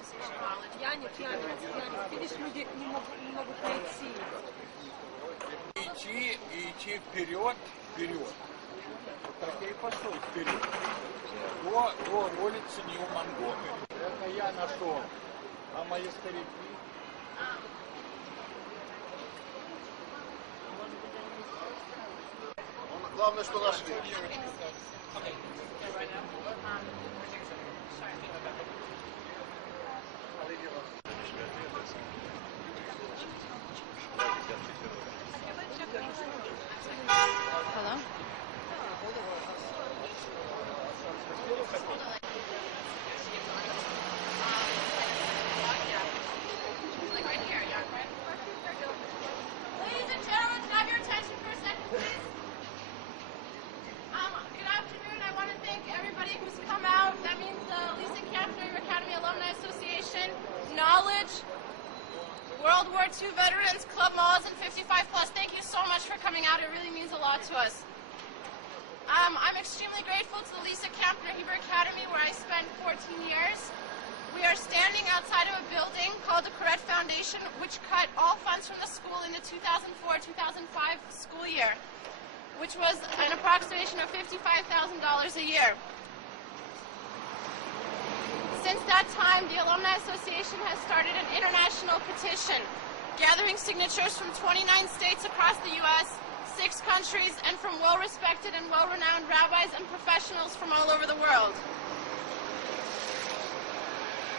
Association College. Пьяниц. Видишь, люди не могут найти. Идти вперед. Вот так я и пошел вперед. До улицы Нью-Монгомери. Это я нашел. А мои старики? Главное, что нашли. Hello? Ladies and gentlemen, can I have your attention for a second, please? Good afternoon. I want to thank everybody who's come out. That means the Lisa Kampner Academy Alumni Association, Knowledge, World War II Veterans, Club Malls, and 55+. Thank you so much for coming out. It really means a lot to us. I'm extremely grateful to the Lisa Kampner Hebrew Academy, where I spent 14 years. We are standing outside of a building called the Correct Foundation, which cut all funds from the school in the 2004-2005 school year, which was an approximation of $55,000 a year. Since that time, the Alumni Association has started an international petition, gathering signatures from 29 states across the U.S., 6 countries, and from well-respected and well-renowned rabbis and professionals from all over the world.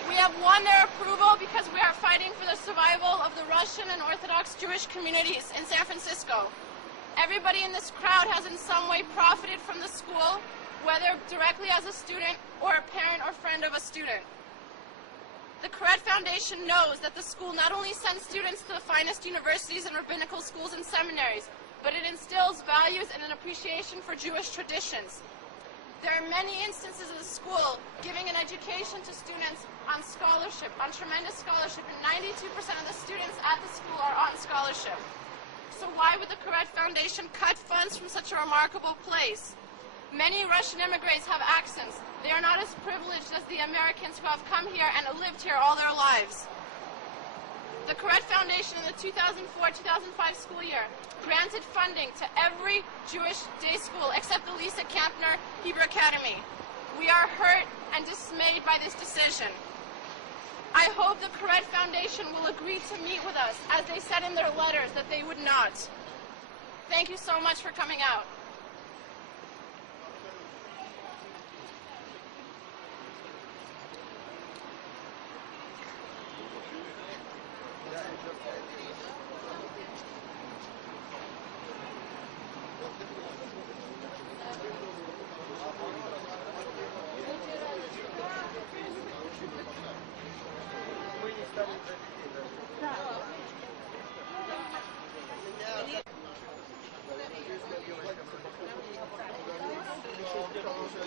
We have won their approval because we are fighting for the survival of the Russian and Orthodox Jewish communities in San Francisco. Everybody in this crowd has in some way profited from the school, whether directly as a student or a parent or friend of a student. The Correct Foundation knows that the school not only sends students to the finest universities and rabbinical schools and seminaries, but it instills values and an appreciation for Jewish traditions. There are many instances of the school giving an education to students on scholarship, on tremendous scholarship, and 92% of the students at the school are on scholarship. So why would the Correct Foundation cut funds from such a remarkable place? Many Russian immigrants have accents. They are not as privileged as the Americans who have come here and lived here all their lives. The Correct Foundation in the 2004-2005 school year granted funding to every Jewish day school except the Lisa Kampner Hebrew Academy. We are hurt and dismayed by this decision. I hope the Correct Foundation will agree to meet with us, as they said in their letters that they would not. Thank you so much for coming out.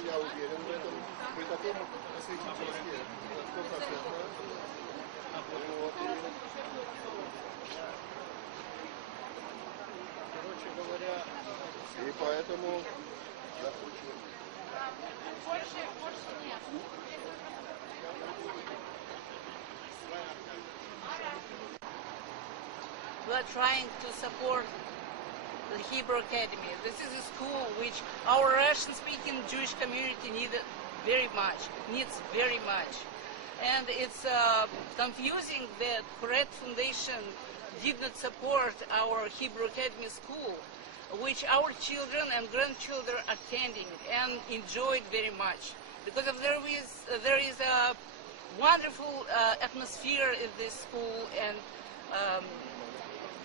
Я уверен в этом. При таком осветительстве 100%. Короче говоря, и поэтому Больше нет. We are trying to support the Hebrew Academy. This is a school which our Russian-speaking Jewish community needs very much. And it's confusing that Correct Foundation did not support our Hebrew Academy school, which our children and grandchildren are attending and enjoyed very much. Because of there is a wonderful atmosphere in this school and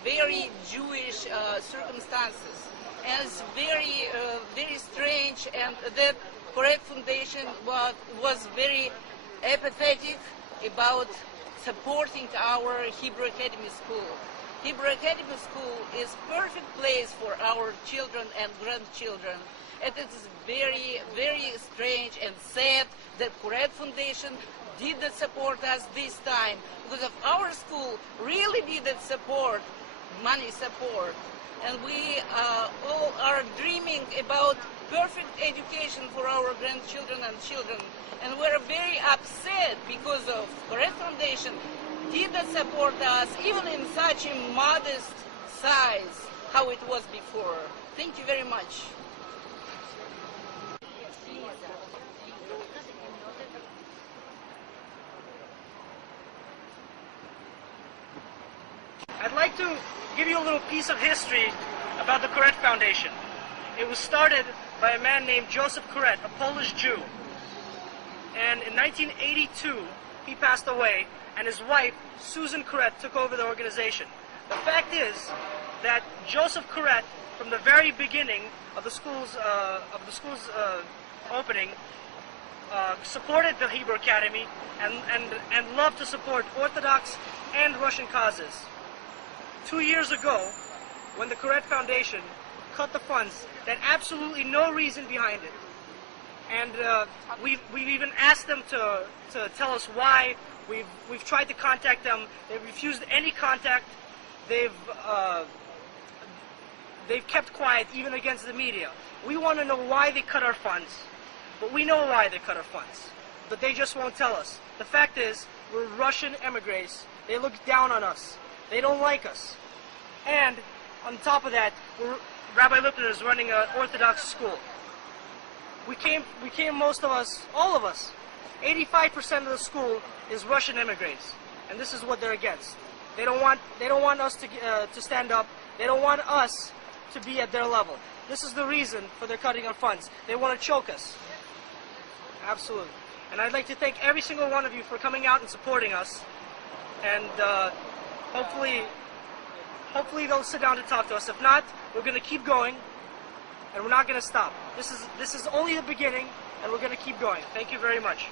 very Jewish circumstances, and it's very strange, and that Correct Foundation was very apathetic about supporting our Hebrew Academy school. Hebrew Academy school is perfect place for our children and grandchildren, and it is very strange and sad that Correct Foundation did not support us this time, because of our school really needed support, money support, and we all are dreaming about perfect education for our grandchildren and children. And we're very upset because of Correct Foundation did not support us even in such a modest size how it was before. Thank you very much. I'd like to give you a little piece of history about the Correct Foundation. It was started by a man named Joseph Correct, a Polish Jew. And in 1982, he passed away, and his wife, Susan Correct, took over the organization. The fact is that Joseph Correct, from the very beginning of the school's opening, supported the Hebrew Academy and loved to support Orthodox and Russian causes. 2 years ago, when the Correct Foundation cut the funds, they had absolutely no reason behind it. And we've even asked them to tell us why. We've tried to contact them. They've refused any contact. They've kept quiet even against the media. We want to know why they cut our funds. But we know why they cut our funds. But they just won't tell us. The fact is, we're Russian emigres. They look down on us. They don't like us. And on top of that, Rabbi Lipton is running an Orthodox school. We came, most of us, all of us, 85% of the school is Russian emigres, and this is what they're against. They don't want us to stand up. They don't want us to be at their level. This is the reason for their cutting our funds. They want to choke us. Absolutely. And I'd like to thank every single one of you for coming out and supporting us. And hopefully they'll sit down to talk to us. If not, we're going to keep going, and we're not going to stop. This is only the beginning, and we're going to keep going. Thank you very much.